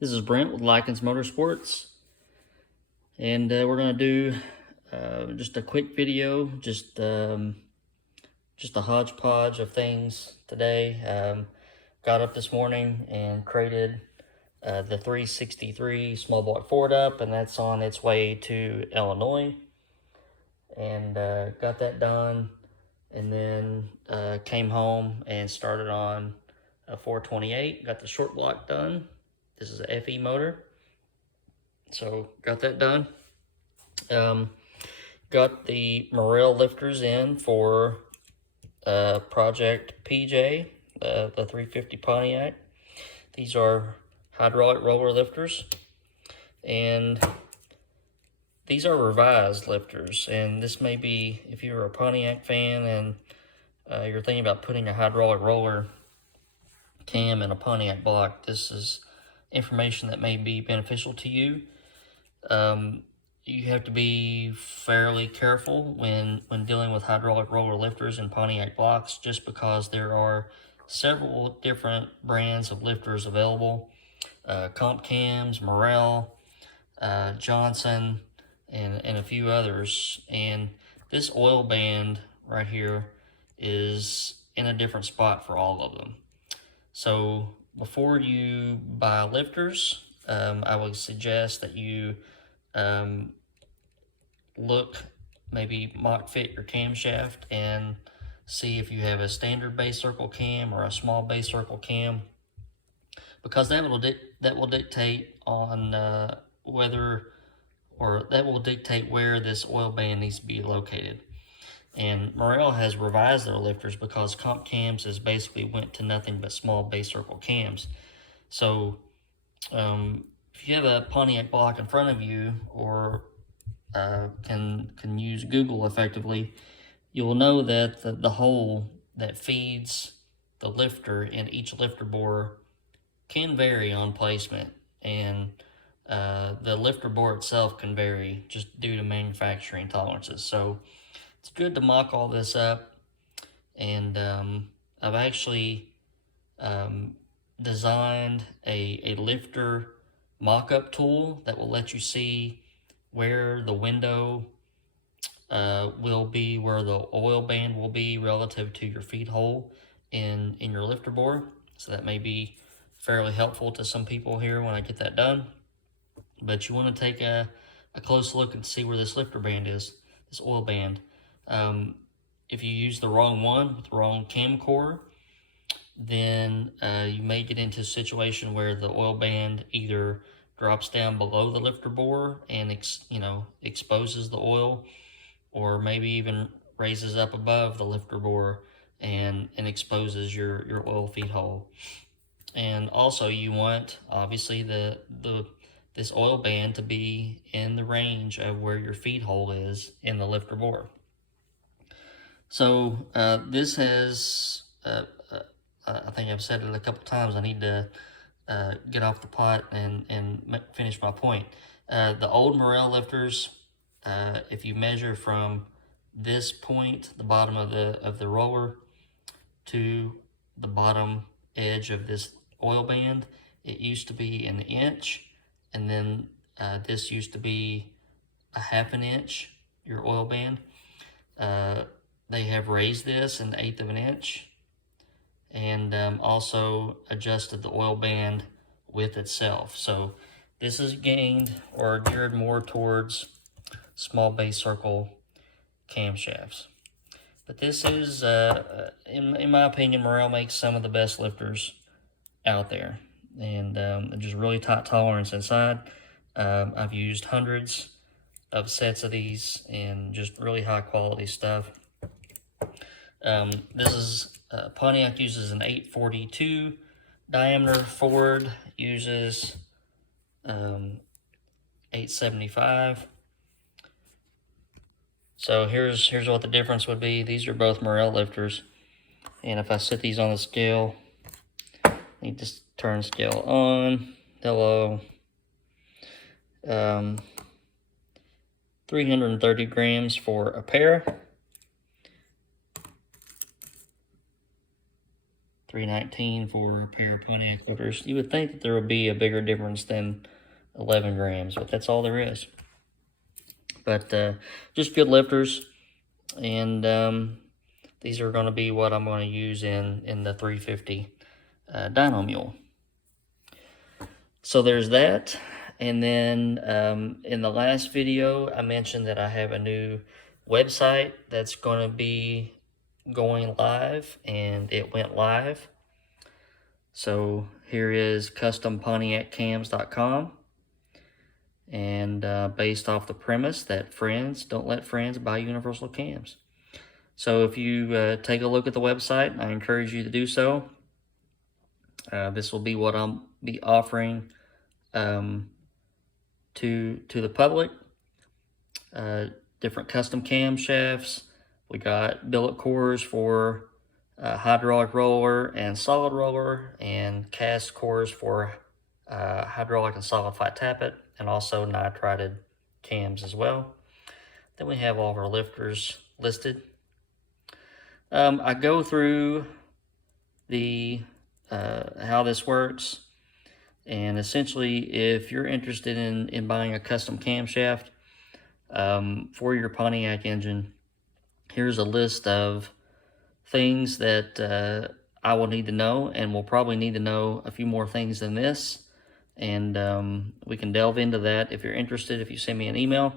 This is Brent with Lykins Motorsports, and we're going to do just a quick video, just a hodgepodge of things today. Got up this morning and crated the 363 small block Ford up, and that's on its way to Illinois, and got that done, and then came home and started on a 428, got the short block done. This is a FE motor. So got that done. Got the Morel lifters in for Project PJ, the 350 Pontiac. These are hydraulic roller lifters, and these are revised lifters. And this may be, if you're a Pontiac fan and you're thinking about putting a hydraulic roller cam in a Pontiac block, this is information that may be beneficial to you. You have to be fairly careful when dealing with hydraulic roller lifters and Pontiac blocks, just because there are several different brands of lifters available. Comp Cams, Morel, Johnson, and a few others. And this oil band right here is in a different spot for all of them. So before you buy lifters, I would suggest that you look, maybe mock fit your camshaft and see if you have a standard base circle cam or a small base circle cam, because that will dictate on that will dictate where this oil band needs to be located. And Morel has revised their lifters because Comp Cams has basically went to nothing but small base circle cams. So if you have a Pontiac block in front of you, or can use Google effectively, you will know that the hole that feeds the lifter in each lifter bore can vary on placement, and the lifter bore itself can vary just due to manufacturing tolerances. So it's good to mock all this up, and I've actually designed a lifter mock-up tool that will let you see where the window will be, where the oil band will be relative to your feed hole in your lifter bore. So that may be fairly helpful to some people here when I get that done. But you want to take a close look and see where this lifter band is, this oil band. If you use the wrong one with the wrong camcorder, then you may get into a situation where the oil band either drops down below the lifter bore and exposes the oil, or maybe even raises up above the lifter bore and exposes your oil feed hole. And also, you want, obviously, this oil band to be in the range of where your feed hole is in the lifter bore. So this has I think I've said it a couple times. I need to get off the pot and finish my point. The old Morel lifters, if you measure from this point, the bottom of the roller, to the bottom edge of this oil band, it used to be an inch, and then this used to be a half an inch, your oil band. They have raised this an eighth of an inch, and also adjusted the oil band width itself. So this is gained or geared more towards small base circle camshafts. But this is, in my opinion, Morel makes some of the best lifters out there, and just really tight tolerance inside. I've used hundreds of sets of these, and just really high quality stuff. This is Pontiac uses an 842 diameter. Ford uses 875. So here's what the difference would be. These are both Morel lifters, and if I set these on the scale, I need to turn scale on. Hello. 330 grams for a pair. $319 for a pair of Pontiac lifters. You would think that there would be a bigger difference than 11 grams, but that's all there is. But just good lifters, and these are going to be what I'm going to use in the 350 dyno mule. So there's that. And then in the last video, I mentioned that I have a new website that's going to be going live, and it went live. So here is custompontiaccams.com, and based off the premise that friends don't let friends buy universal cams. So if you take a look at the website, I encourage you to do so. This will be what I'll be offering to the public. Different custom camshafts. We got billet cores for hydraulic roller and solid roller, and cast cores for hydraulic and solid flat tappet, and also nitrided cams as well. Then we have all of our lifters listed. I go through the how this works, and essentially, if you're interested in buying a custom camshaft for your Pontiac engine, here's a list of things that I will need to know, and we'll probably need to know a few more things than this, and we can delve into that if you're interested, if you send me an email.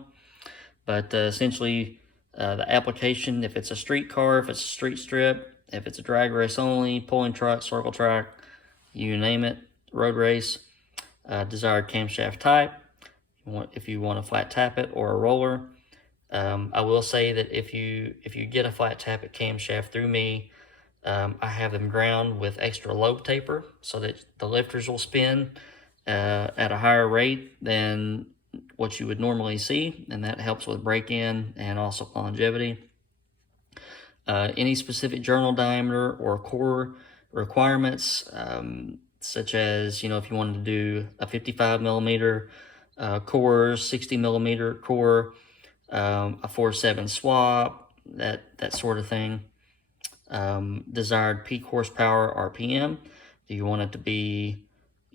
But essentially, the application, if it's a street car, if it's a street strip, if it's a drag race only, pulling truck, circle track, you name it, road race, desired camshaft type, if you want a flat tappet or a roller. I will say that if you get a flat tappet camshaft through me, I have them ground with extra lobe taper so that the lifters will spin at a higher rate than what you would normally see, and that helps with break-in and also longevity. Any specific journal diameter or core requirements, such as, if you wanted to do a 55 millimeter core, 60 millimeter core, a 4.7 swap, that sort of thing. Desired peak horsepower RPM. Do you want it to be,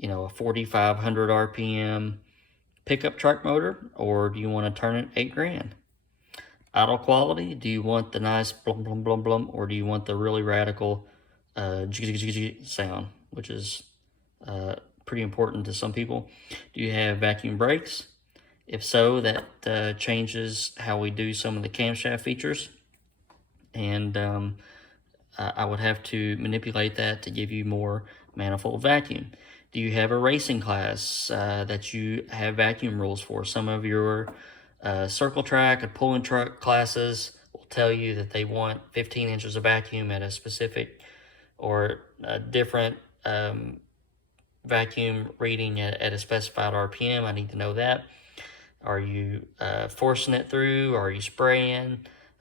a 4,500 RPM pickup truck motor, or do you want to turn it 8 grand? Idle quality, do you want the nice blum blum blum blum, or do you want the really radical sound, which is pretty important to some people? Do you have vacuum brakes? If so, that changes how we do some of the camshaft features, and I would have to manipulate that to give you more manifold vacuum. Do you have a racing class that you have vacuum rules for? Some of your circle track and pulling truck classes will tell you that they want 15 inches of vacuum at a specific or a different vacuum reading at a specified RPM. I need to know that. Are you forcing it through? Are you spraying?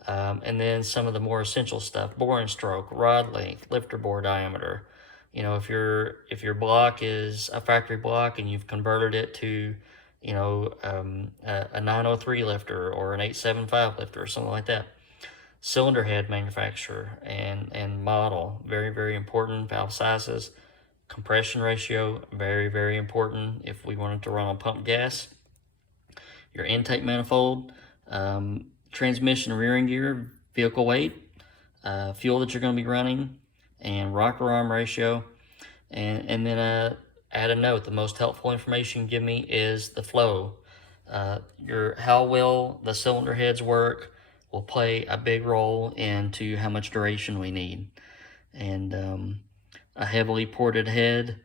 And then some of the more essential stuff: boring stroke, rod length, lifter bore diameter. If your block is a factory block and you've converted it to, a 903 lifter or an 875 lifter or something like that. Cylinder head manufacturer and model, very, very important. Valve sizes, compression ratio, very, very important if we wanted to run on pump gas. Your intake manifold, transmission rearing gear, vehicle weight, fuel that you're going to be running, and rocker arm ratio. And then add a note: the most helpful information you give me is the flow. How well the cylinder heads work will play a big role into how much duration we need. And a heavily ported head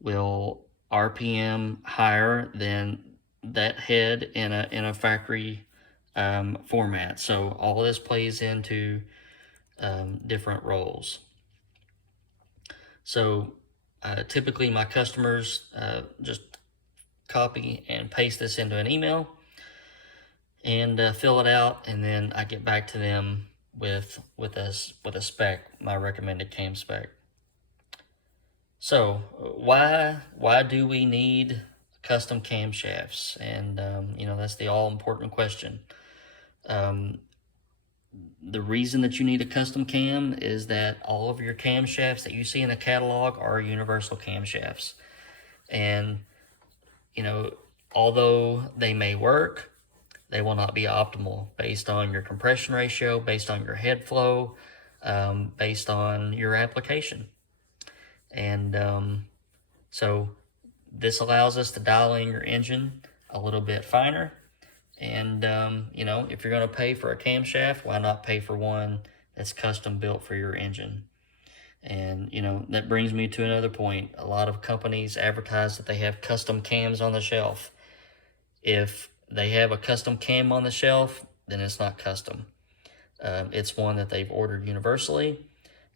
will RPM higher than that head in a factory format. So all of this plays into different roles. So typically my customers just copy and paste this into an email and fill it out, and then I get back to them with a spec, my recommended cam spec. So why do we need custom camshafts? And that's the all-important question. The reason that you need a custom cam is that all of your camshafts that you see in the catalog are universal camshafts. And, you know, although they may work, they will not be optimal based on your compression ratio, based on your head flow, based on your application. And so this allows us to dial in your engine a little bit finer. And, you know, if you're going to pay for a camshaft, why not pay for one that's custom built for your engine? And, you know, that brings me to another point. A lot of companies advertise that they have custom cams on the shelf. If they have a custom cam on the shelf, then it's not custom. It's one that they've ordered universally.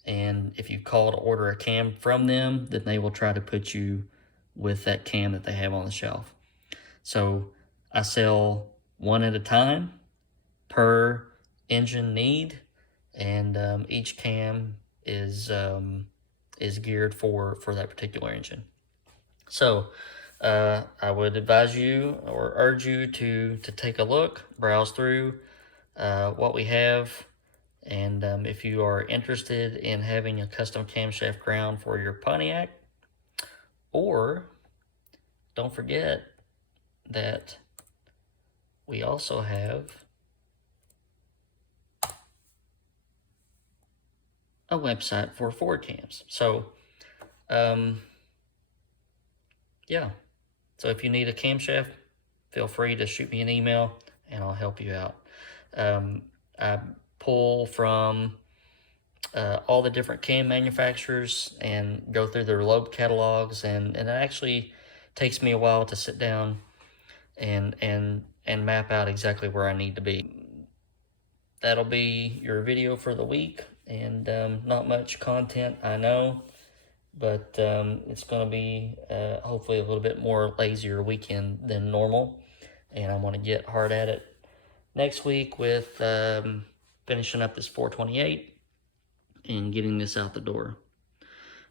And if you call to order a cam from them, then they will try to put you with that cam that they have on the shelf. So I sell one at a time per engine need, and each cam is geared for that particular engine. So I would advise you or urge you to take a look, browse through what we have, and if you are interested in having a custom camshaft ground for your Pontiac, or don't forget that we also have a website for Ford cams. So, yeah. So if you need a camshaft, feel free to shoot me an email and I'll help you out. I pull from all the different cam manufacturers and go through their lobe catalogs, and it actually takes me a while to sit down and map out exactly where I need to be. That'll be your video for the week, and not much content, I know, but it's going to be hopefully a little bit more lazier weekend than normal, and I'm going to get hard at it next week with finishing up this 428 and getting this out the door.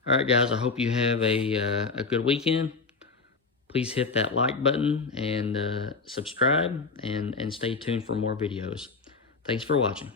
All right, guys, I hope you have a good weekend. Please hit that like button and subscribe, and stay tuned for more videos. Thanks for watching.